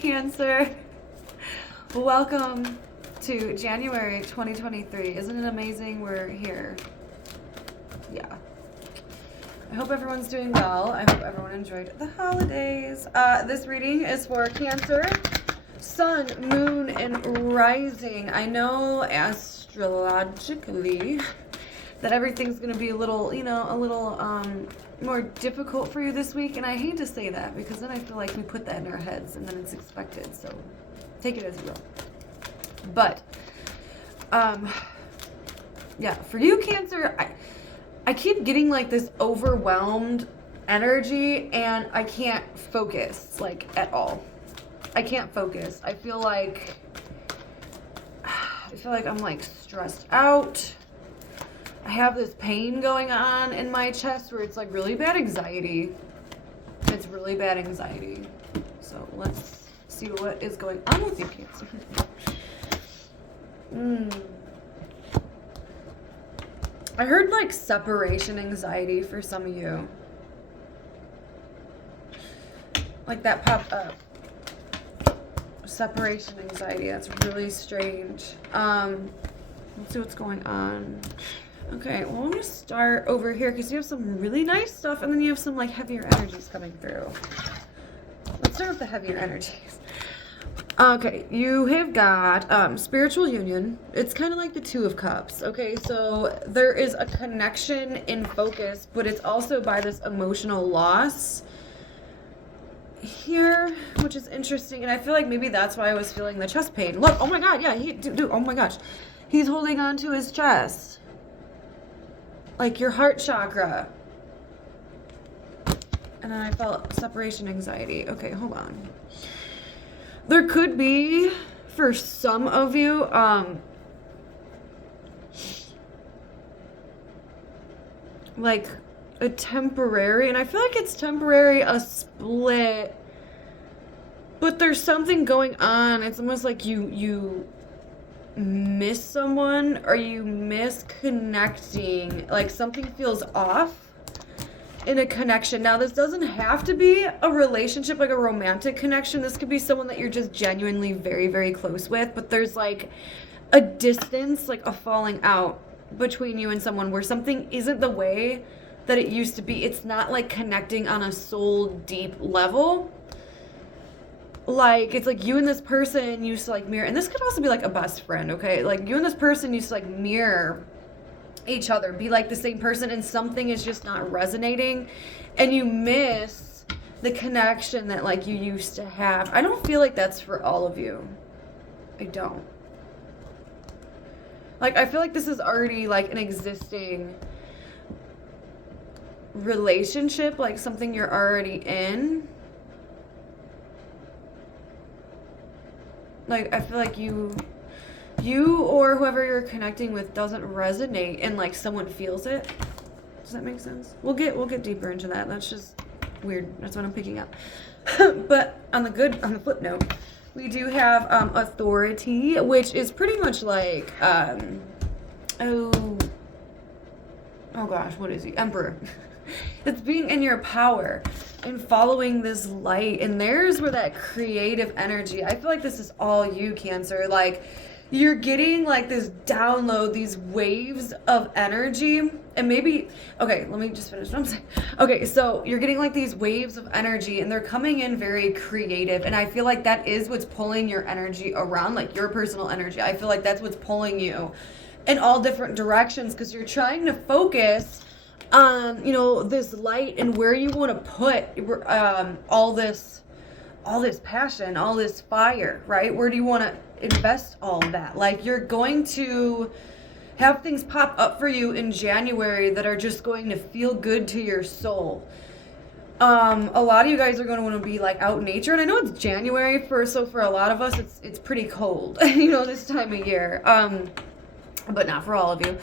Cancer. Welcome to January 2023. Isn't it amazing we're here? Yeah. I hope everyone's doing well. I hope everyone enjoyed the holidays. This reading is for Cancer, Sun, Moon, and Rising. I know astrologically that everything's going to be a little, more difficult for you this week, and I hate to say that because then I feel like we put that in our heads and then it's expected, so take it as you will. But yeah, for you, Cancer, I keep getting like this overwhelmed energy and I can't focus like at all. I can't focus. I feel like I'm like stressed out. I have this pain going on in my chest where it's like really bad anxiety. It's really bad anxiety. So let's see what is going on with you, Cancer. I heard like separation anxiety for some of you. Like that popped up. Separation anxiety. That's really strange. Let's see what's going on. Okay, well, I'm going to start over here because you have some really nice stuff and then you have some like heavier energies coming through. Let's start with the heavier energies. Okay, you have got spiritual union. It's kind of like the Two of Cups. Okay, so there is a connection in focus, but it's also by this emotional loss here, which is interesting. And I feel like maybe that's why I was feeling the chest pain. Look, oh my God, yeah, dude, oh my gosh. He's holding on to his chest. Like your heart chakra. And then I felt separation anxiety. Okay, hold on. There could be, for some of you, like a temporary, and I feel like it's temporary, a split, but there's something going on. It's almost like you miss someone or you miss connecting, like something feels off in a connection. Now this doesn't have to be a relationship, like a romantic connection. This could be someone that you're just genuinely very, very close with, but there's like a distance, like a falling out between you and someone where something isn't the way that it used to be. It's not like connecting on a soul deep level. Like, it's like you and this person used to like mirror, and this could also be like a best friend, okay? Like you and this person used to like mirror each other, be like the same person, and something is just not resonating and you miss the connection that like you used to have. I don't feel like that's for all of you. I don't. Like, I feel like this is already like an existing relationship, like something you're already in. Like, I feel like you or whoever you're connecting with doesn't resonate and like someone feels it. Does that make sense? We'll get deeper into that. That's just weird. That's what I'm picking up. But on the flip note, we do have authority, which is pretty much like oh gosh, what is he? Emperor. It's being in your power and following this light, and there's where that creative energy. I feel like this is all you, Cancer. Like, you're getting like this download, these waves of energy, and maybe, okay, let me just finish what I'm saying. Okay, so you're getting like these waves of energy and they're coming in very creative, and I feel like that is what's pulling your energy around, like your personal energy. I feel like that's what's pulling you in all different directions because you're trying to focus on, this light and where you want to put all this passion, all this fire, right? Where do you want to invest all of that? Like, you're going to have things pop up for you in January that are just going to feel good to your soul. A lot of you guys are going to want to be like out in nature, and I know it's January so for a lot of us it's pretty cold, this time of year. But not for all of you.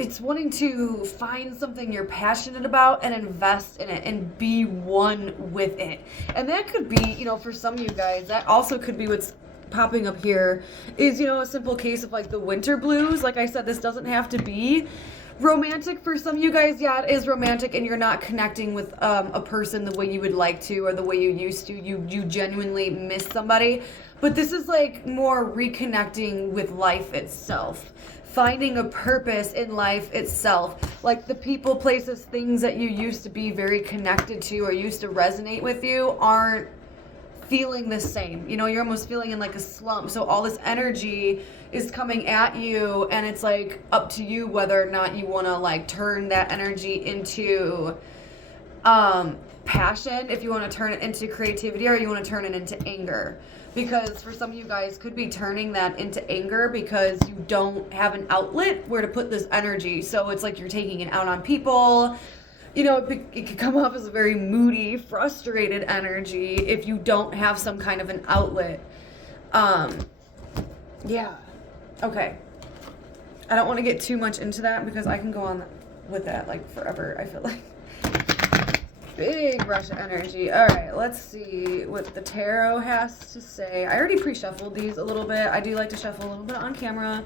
It's wanting to find something you're passionate about and invest in it and be one with it. And that could be, for some of you guys, that also could be what's popping up here is, a simple case of like the winter blues. Like I said, this doesn't have to be Romantic, for some of you guys, yeah, it is romantic, and you're not connecting with a person the way you would like to or the way you used to. You genuinely miss somebody. But this is like more reconnecting with life itself. Finding a purpose in life itself. Like the people, places, things that you used to be very connected to or used to resonate with you aren't feeling the same. You know, you're almost feeling in like a slump. So all this energy is coming at you, and it's like up to you whether or not you want to like turn that energy into passion, if you want to turn it into creativity, or you want to turn it into anger. Because for some of you guys, could be turning that into anger because you don't have an outlet where to put this energy. So it's like you're taking it out on people. You know, it could come off as a very moody, frustrated energy if you don't have some kind of an outlet. Yeah. Okay. I don't want to get too much into that because I can go on with that like forever, I feel like. Big rush of energy. All right, let's see what the tarot has to say. I already pre-shuffled these a little bit. I do like to shuffle a little bit on camera.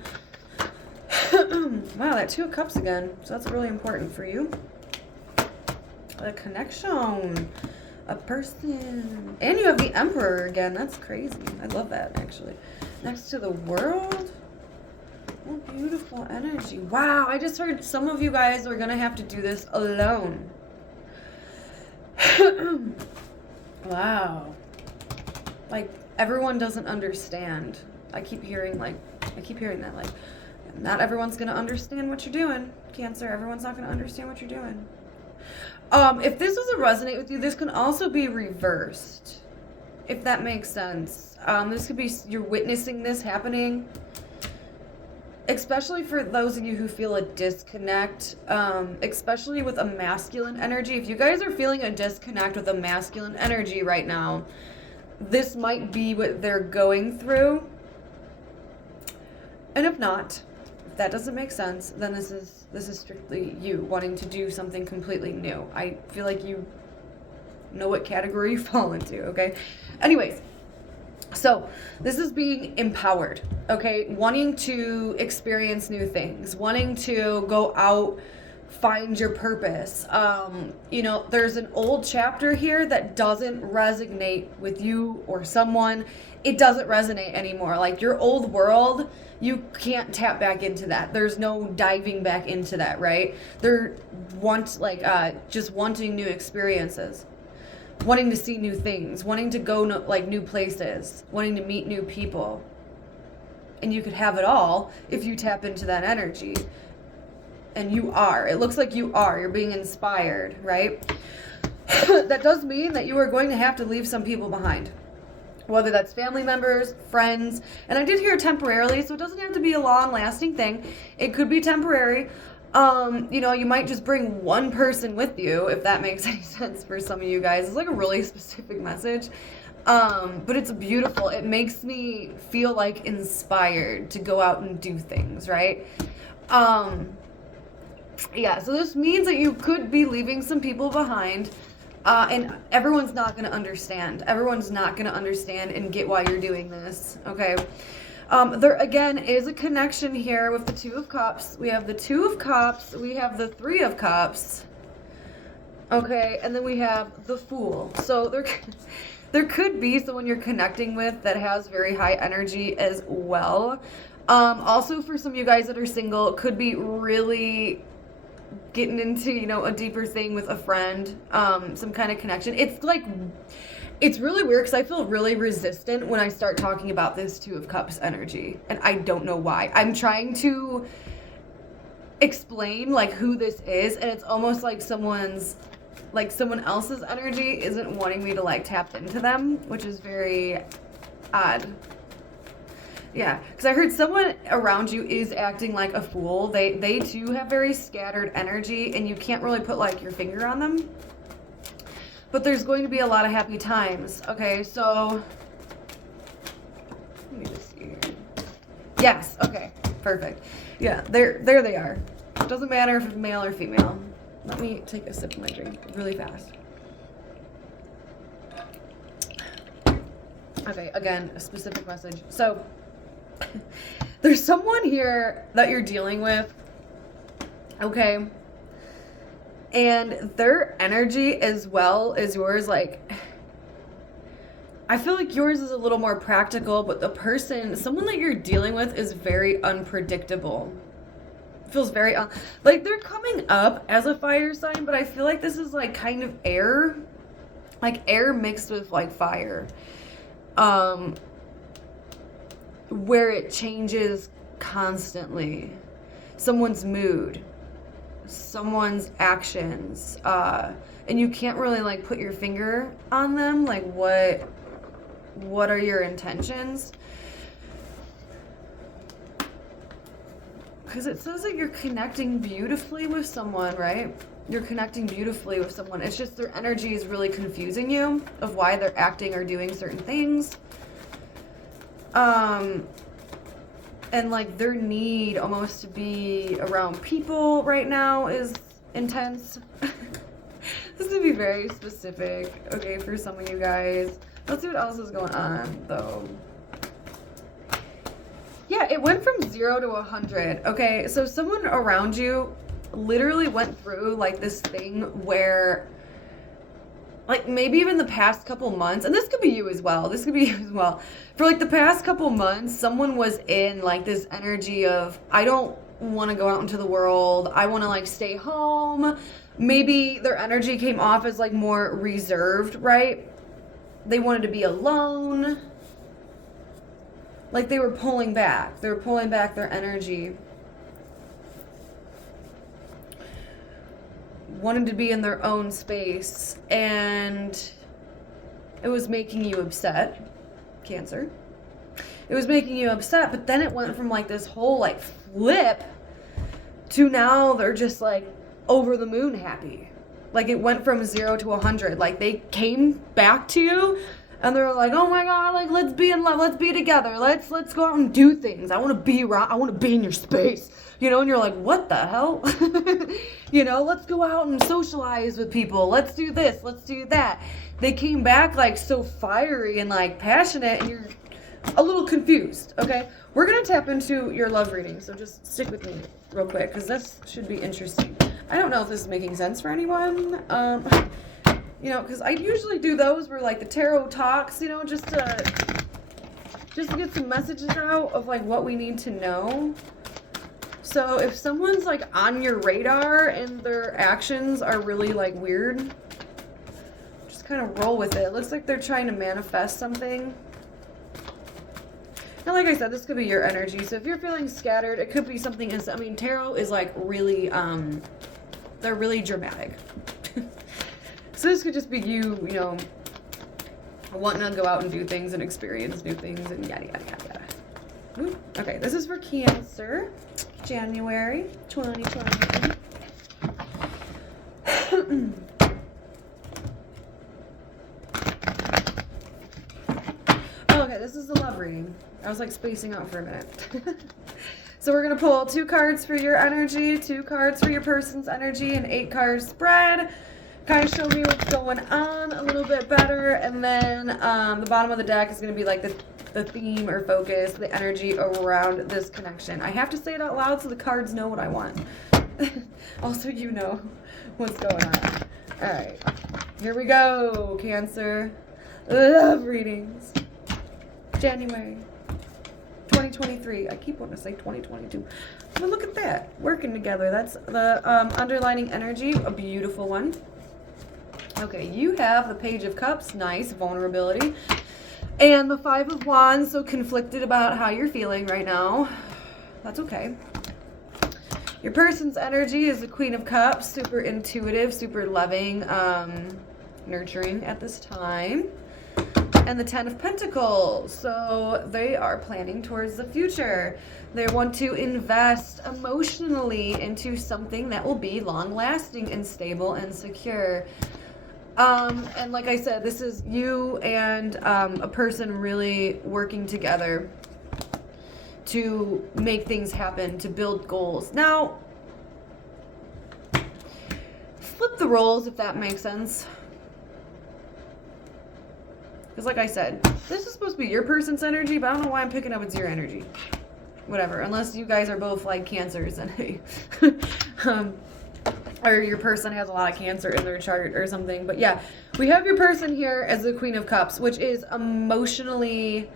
Wow, that 2 of Cups again. So that's really important for you. A connection. A person. And you have the Emperor again. That's crazy. I love that, actually. Next to the World. What beautiful energy. Wow, I just heard some of you guys are going to have to do this alone. Wow. Like, everyone doesn't understand. I keep hearing that, like, not everyone's going to understand what you're doing, Cancer. Everyone's not going to understand what you're doing. If this doesn't resonate with you, this can also be reversed, if that makes sense. This could be you're witnessing this happening, especially for those of you who feel a disconnect, especially with a masculine energy. If you guys are feeling a disconnect with a masculine energy right now, this might be what they're going through. And if not, if that doesn't make sense, then this is strictly you wanting to do something completely new. I feel like you know what category you fall into, okay? Anyways, so this is being empowered, okay? Wanting to experience new things, wanting to go out, find your purpose. You know, there's an old chapter here that doesn't resonate with you or someone. It doesn't resonate anymore. Like your old world, you can't tap back into that. There's no diving back into that, right? They're just wanting new experiences, wanting to see new things, wanting to go new places, wanting to meet new people. And you could have it all if you tap into that energy. And you are. It looks like you are. You're being inspired, right? That does mean that you are going to have to leave some people behind. Whether that's family members, friends, and I did hear temporarily, so it doesn't have to be a long-lasting thing. It could be temporary. You know, you might just bring one person with you, if that makes any sense for some of you guys. It's like a really specific message. But it's beautiful. It makes me feel like inspired to go out and do things, right? Yeah, so this means that you could be leaving some people behind. And everyone's not going to understand. Everyone's not going to understand and get why you're doing this, okay? There, again, is a connection here with the 2 of Cups. We have the 2 of Cups. We have the 3 of Cups. Okay, and then we have the Fool. So there could be someone you're connecting with that has very high energy as well. Also, for some of you guys that are single, it could be really getting into, you know, a deeper thing with a friend, some kind of connection. It's really weird because I feel really resistant when I start talking about this 2 of Cups energy, and I don't know why. I'm trying to explain like who this is, and it's almost like someone else's energy isn't wanting me to like tap into them, which is very odd. Yeah, because I heard someone around you is acting like a fool. They too have very scattered energy, and you can't really put like your finger on them. But there's going to be a lot of happy times. Okay, so let me just see here. Yes, okay, perfect. Yeah, there they are. It doesn't matter if it's male or female. Let me take a sip of my drink really fast. Okay, again, a specific message. So there's someone here that you're dealing with. Okay. And their energy as well as yours, like, I feel like yours is a little more practical, but someone that you're dealing with is very unpredictable. Feels very, like they're coming up as a fire sign, but I feel like this is like kind of air. Like air mixed with like fire. Where it changes constantly. Someone's mood. Someone's actions. And you can't really like put your finger on them. Like what are your intentions? Because it says that you're connecting beautifully with someone, right? You're connecting beautifully with someone. It's just their energy is really confusing you of why they're acting or doing certain things. And like their need almost to be around people right now is intense. This is gonna be very specific, okay, for some of you guys. Let's see what else is going on, though. Yeah, it went from 0 to 100. Okay, so someone around you literally went through like this thing where, like maybe even the past couple months, and this could be you as well. This could be you as well. For like the past couple months, someone was in like this energy of, I don't want to go out into the world. I want to like stay home. Maybe their energy came off as like more reserved, right? They wanted to be alone. Like they were pulling back. They were pulling back their energy. Wanted to be in their own space. And it was making you upset. Cancer. It was making you upset, but then it went from like this whole like flip to now they're just like over the moon happy. Like it went from 0 to 100. Like they came back to you and they're like, oh my God, like let's be in love, let's be together, let's go out and do things. I want to be around, I want to be in your space, you know. And you're like, what the hell? You know, let's go out and socialize with people. Let's do this, let's do that. They came back like so fiery and like passionate, and you're a little confused. Okay, we're gonna tap into your love reading, so just stick with me real quick because this should be interesting. I don't know if this is making sense for anyone. You know, because I usually do those where like the tarot talks, you know, just to get some messages out of like what we need to know. So if someone's like on your radar and their actions are really like weird, just kind of roll with it. It looks like they're trying to manifest something. And like I said, this could be your energy. So if you're feeling scattered, it could be something. I mean, tarot is like really, they're really dramatic. So this could just be you, you know, wanting to go out and do things and experience new things and yada, yada, yada, yada. Ooh, okay, this is for Cancer, January 2020. Okay, this is the love reading. I was like spacing out for a minute. So we're going to pull 2 cards for your energy, 2 cards for your person's energy, and 8 cards spread. Kind of show me what's going on a little bit better. And then the bottom of the deck is going to be like the theme or focus, the energy around this connection. I have to say it out loud so the cards know what I want. Also, you know what's going on. All right, here we go, Cancer. Love readings. January 2023. I keep wanting to say 2022. But look at that. Working together. That's the underlining energy. A beautiful one. Okay, you have the Page of Cups. Nice. Vulnerability. And the 5 of Wands. So conflicted about how you're feeling right now. That's okay. Your person's energy is the Queen of Cups. Super intuitive. Super loving. Nurturing at this time. And the 10 of Pentacles. So they are planning towards the future. They want to invest emotionally into something that will be long-lasting and stable and secure. And like I said, this is you and a person really working together to make things happen, to build goals. Now, flip the roles if that makes sense. Because like I said, this is supposed to be your person's energy, but I don't know why I'm picking up it's your energy. Whatever, unless you guys are both like Cancers and Um, or your person has a lot of Cancer in their chart or something. But yeah, we have your person here as the Queen of Cups, which is emotionally,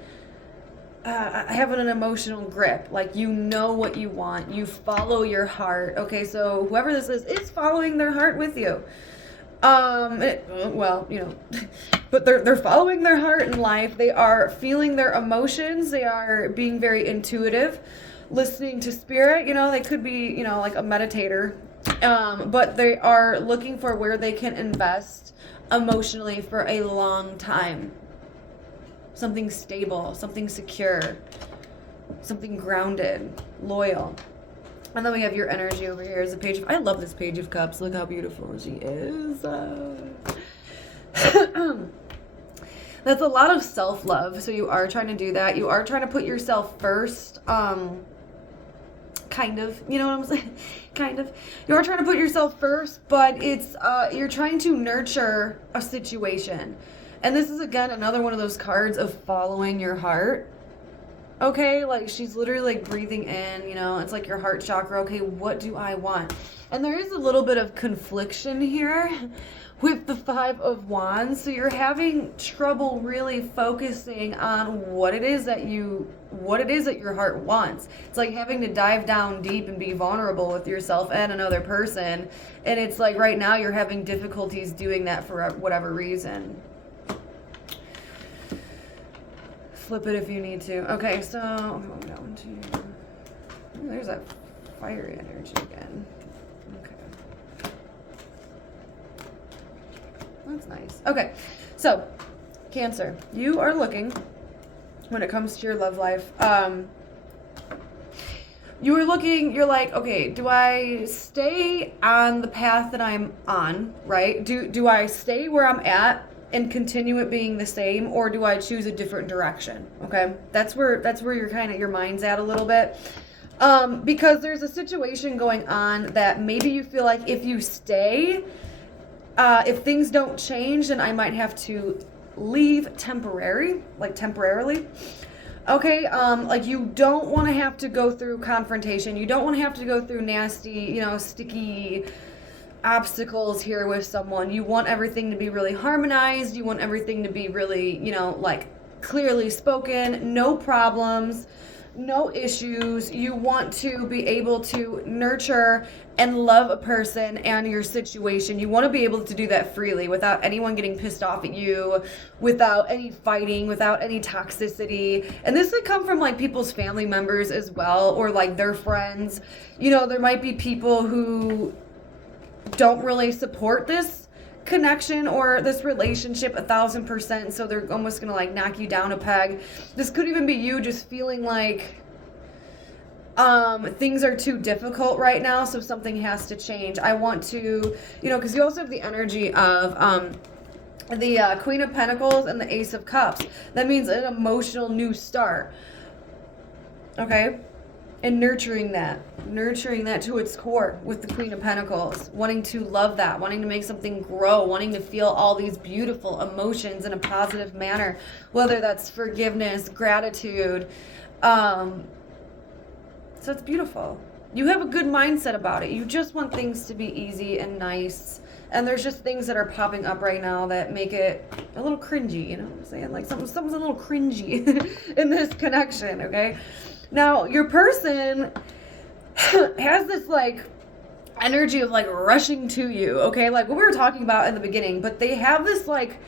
having an emotional grip. Like, you know what you want. You follow your heart. Okay, so whoever this is following their heart with you. Well, you know, but they're following their heart in life. They are feeling their emotions. They are being very intuitive, listening to spirit. You know, they could be, you know, like a meditator. But they are looking for where they can invest emotionally for a long time. Something stable, something secure, something grounded, loyal. And then we have your energy over here as a page of, I love this Page of Cups. Look how beautiful she is. That's a lot of self-love. So you are trying to do that. You are trying to put yourself first. Kind of, you know what I'm saying? Kind of. You are trying to put yourself first, but it's, you're trying to nurture a situation. And this is, again, another one of those cards of following your heart. Okay, like, she's literally, like, breathing in, you know, it's like your heart chakra. Okay, what do I want? And there is a little bit of confliction here with the Five of Wands. So you're having trouble really focusing on what it is that your heart wants. It's like having to dive down deep and be vulnerable with yourself and another person. And it's like right now you're having difficulties doing that for whatever reason. Flip it if you need to. Okay, so there's that fiery energy again. Okay. That's nice. Okay, so Cancer, you are looking, when it comes to your love life, you are looking, you're like, okay, do I stay on the path that I'm on, right? Do I stay where I'm at and continue it being the same, or do I choose a different direction? Okay, that's where you're kind of, your mind's at a little bit, because there's a situation going on that maybe you feel like if you stay, if things don't change, then I might have to leave temporarily. Okay, like, you don't want to have to go through confrontation. You don't want to have to go through nasty, you know, sticky obstacles here with someone. You want everything to be really harmonized. You want everything to be really, you know, like, clearly spoken, no problems, no issues. You want to be able to nurture and love a person and your situation. You want to be able to do that freely without anyone getting pissed off at you, without any fighting, without any toxicity. And this could come from, like, people's family members as well, or, like, their friends. You know, there might be people who don't really support this connection or this relationship 1,000%, so they're almost gonna, like, knock you down a peg. This could even be you just feeling like things are too difficult right now, so something has to change. I want to, you know, because you also have the energy of the Queen of Pentacles and the Ace of Cups. That means an emotional new start. Okay? And nurturing that to its core with the Queen of Pentacles, wanting to love that, wanting to make something grow, wanting to feel all these beautiful emotions in a positive manner, whether that's forgiveness, gratitude. So it's beautiful. You have a good mindset about it. You just want things to be easy and nice. And there's just things that are popping up right now that make it a little cringy, you know what I'm saying? Like, something's a little cringy in this connection, okay? Now, your person has this, like, energy of, like, rushing to you, okay? Like what we were talking about in the beginning, but they have this, like,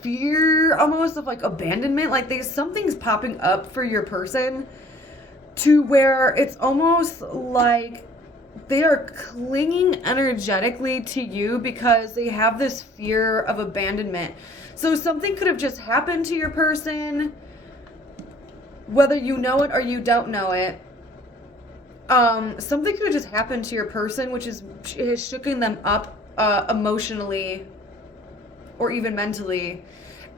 fear almost of, like, abandonment. Like, something's popping up for your person to where it's almost like they are clinging energetically to you because they have this fear of abandonment. So something could have just happened to your person, whether you know it or you don't know it. Something could have just happened to your person, which is shooking them up emotionally or even mentally,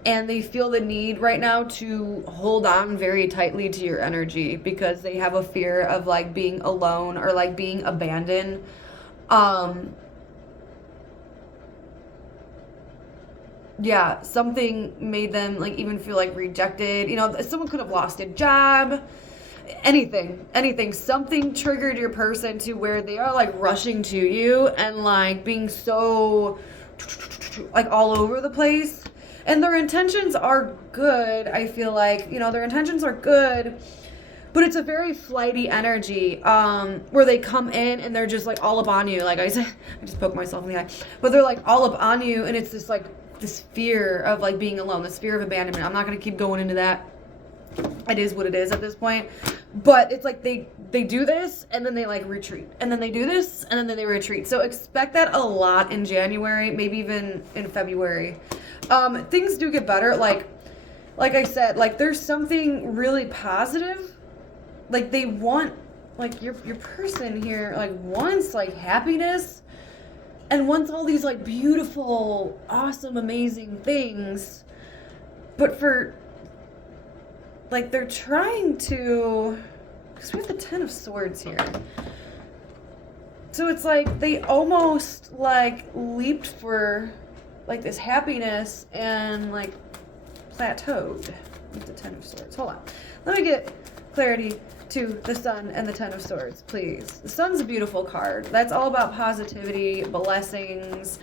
and they feel the need right now to hold on very tightly to your energy because they have a fear of, like, being alone or, like, being abandoned. Yeah, something made them, like, even feel, like, rejected. You know, someone could have lost a job. anything. Something triggered your person to where they are like rushing to you and like being so like all over the place. And their intentions are good. I feel like, you know, their intentions are good, but it's a very flighty energy, where they come in and they're just like all up on you. Like I said, I just poked myself in the eye, but they're like all up on you, and it's this like this fear of like being alone, this fear of abandonment. I'm not gonna keep going into that. It is what it is at this point. But it's like they do this and then they like retreat. And then they do this and then they retreat. So expect that a lot in January, maybe even in February. Things do get better. Like I said, like there's something really positive. Like they want, like your person here like wants like happiness and wants all these like beautiful, awesome, amazing things. But for like they're trying to, because we have the Ten of Swords here. So it's like they almost like leaped for like this happiness and like plateaued with the Ten of Swords. Hold on. Let me get clarity to the Sun and the Ten of Swords, please. The Sun's a beautiful card. That's all about positivity, blessings,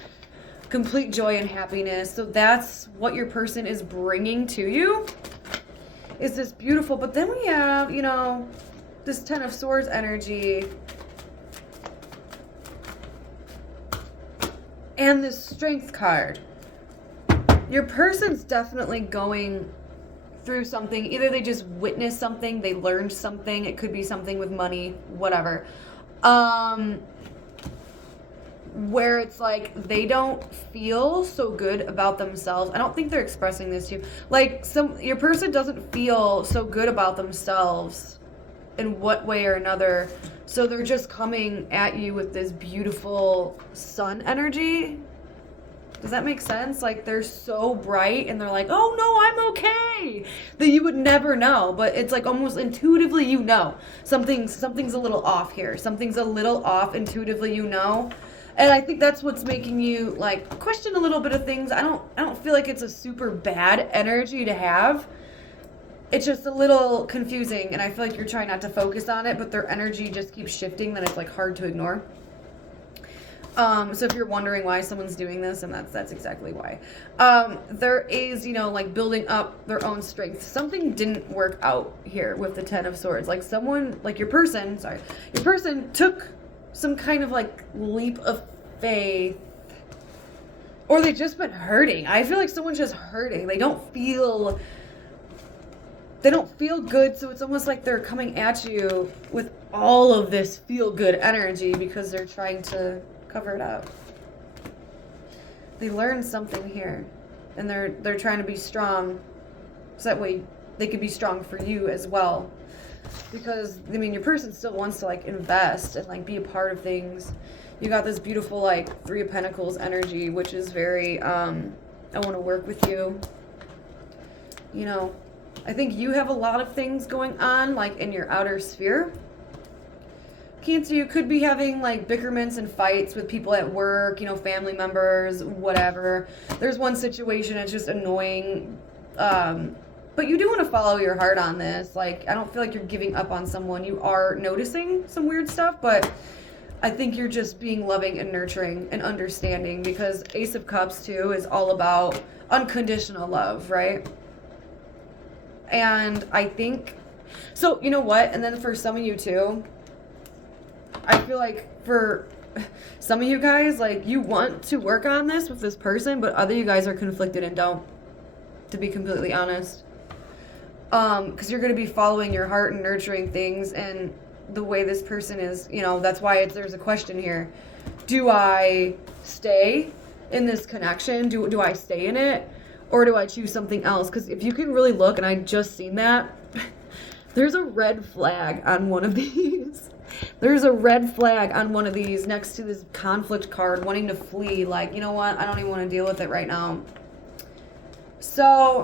complete joy and happiness. So that's what your person is bringing to you. Is this beautiful, but then we have, you know, this Ten of Swords energy and this Strength card. Your person's definitely going through something. Either they just witnessed something, they learned something, it could be something with money, whatever. Where it's like they don't feel so good about themselves. I don't think they're expressing this to you. Like your person doesn't feel so good about themselves in what way or another. So they're just coming at you with this beautiful sun energy. Does that make sense? Like they're so bright and they're like, oh no, I'm okay. That you would never know, but it's like almost intuitively you know. Something's a little off here. Something's a little off intuitively, you know. And I think that's what's making you like question a little bit of things. I don't feel like it's a super bad energy to have. It's just a little confusing, and I feel like you're trying not to focus on it, but their energy just keeps shifting, then it's like hard to ignore. So if you're wondering why someone's doing this, and that's exactly why. There is, you know, like building up their own strength. Something didn't work out here with the Ten of Swords. Like someone, like your person took some kind of like leap of faith, or they've just been hurting. I feel like someone's just hurting. They don't feel good, so it's almost like they're coming at you with all of this feel good energy because they're trying to cover it up. They learned something here, and they're trying to be strong, so that way they could be strong for you as well. Because, I mean, your person still wants to, like, invest and, like, be a part of things. You got this beautiful, like, Three of Pentacles energy, which is very, I want to work with you. You know, I think you have a lot of things going on, like, in your outer sphere. Cancer, you could be having, like, bickerments and fights with people at work, you know, family members, whatever. There's one situation, it's just annoying, but you do want to follow your heart on this. Like, I don't feel like you're giving up on someone. You are noticing some weird stuff, but I think you're just being loving and nurturing and understanding, because Ace of Cups, too, is all about unconditional love, right? And I think, so, you know what? And then for some of you, too, I feel like for some of you guys, like, you want to work on this with this person, but other you guys are conflicted and don't, to be completely honest. Because you're going to be following your heart and nurturing things, and the way this person is, you know, that's why there's a question here. Do I stay in this connection? Do I stay in it? Or do I choose something else? Because if you can really look, and I just seen that, there's a red flag on one of these. There's a red flag on one of these next to this conflict card, wanting to flee. Like, you know what? I don't even want to deal with it right now. So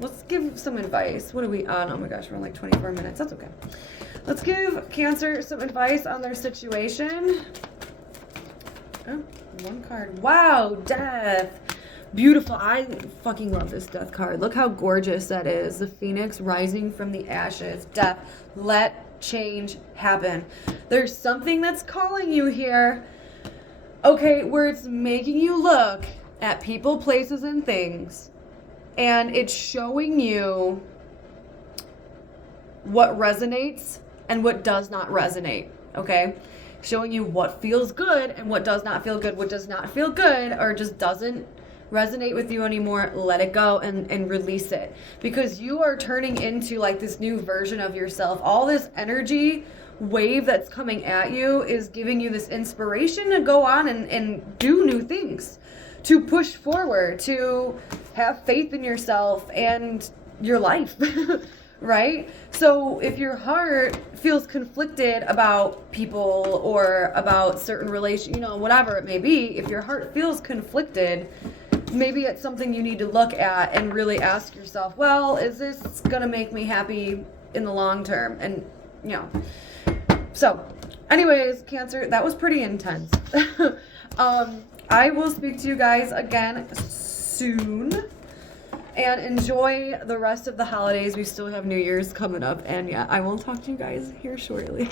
let's give some advice. What are we on? Oh my gosh, we're on like 24 minutes. That's okay. Let's give Cancer some advice on their situation. Oh, one card. Wow, Death. Beautiful. I fucking love this death card. Look how gorgeous that is. The phoenix rising from the ashes. Death. Let change happen. There's something that's calling you here. Okay, where it's making you look at people, places, and things. And it's showing you what resonates and what does not resonate. Okay? Showing you what feels good and what does not feel good. What does not feel good or just doesn't resonate with you anymore, let it go and release it, because you are turning into like this new version of yourself. All this energy wave that's coming at you is giving you this inspiration to go on and do new things, to push forward, to have faith in yourself and your life. Right? So if your heart feels conflicted about people or about certain relation, whatever it may be, if your heart feels conflicted, maybe it's something you need to look at and really ask yourself, well, is this going to make me happy in the long term? And, so anyways, Cancer, that was pretty intense. I will speak to you guys again soon. And enjoy the rest of the holidays. We still have New Year's coming up. And yeah, I will talk to you guys here shortly.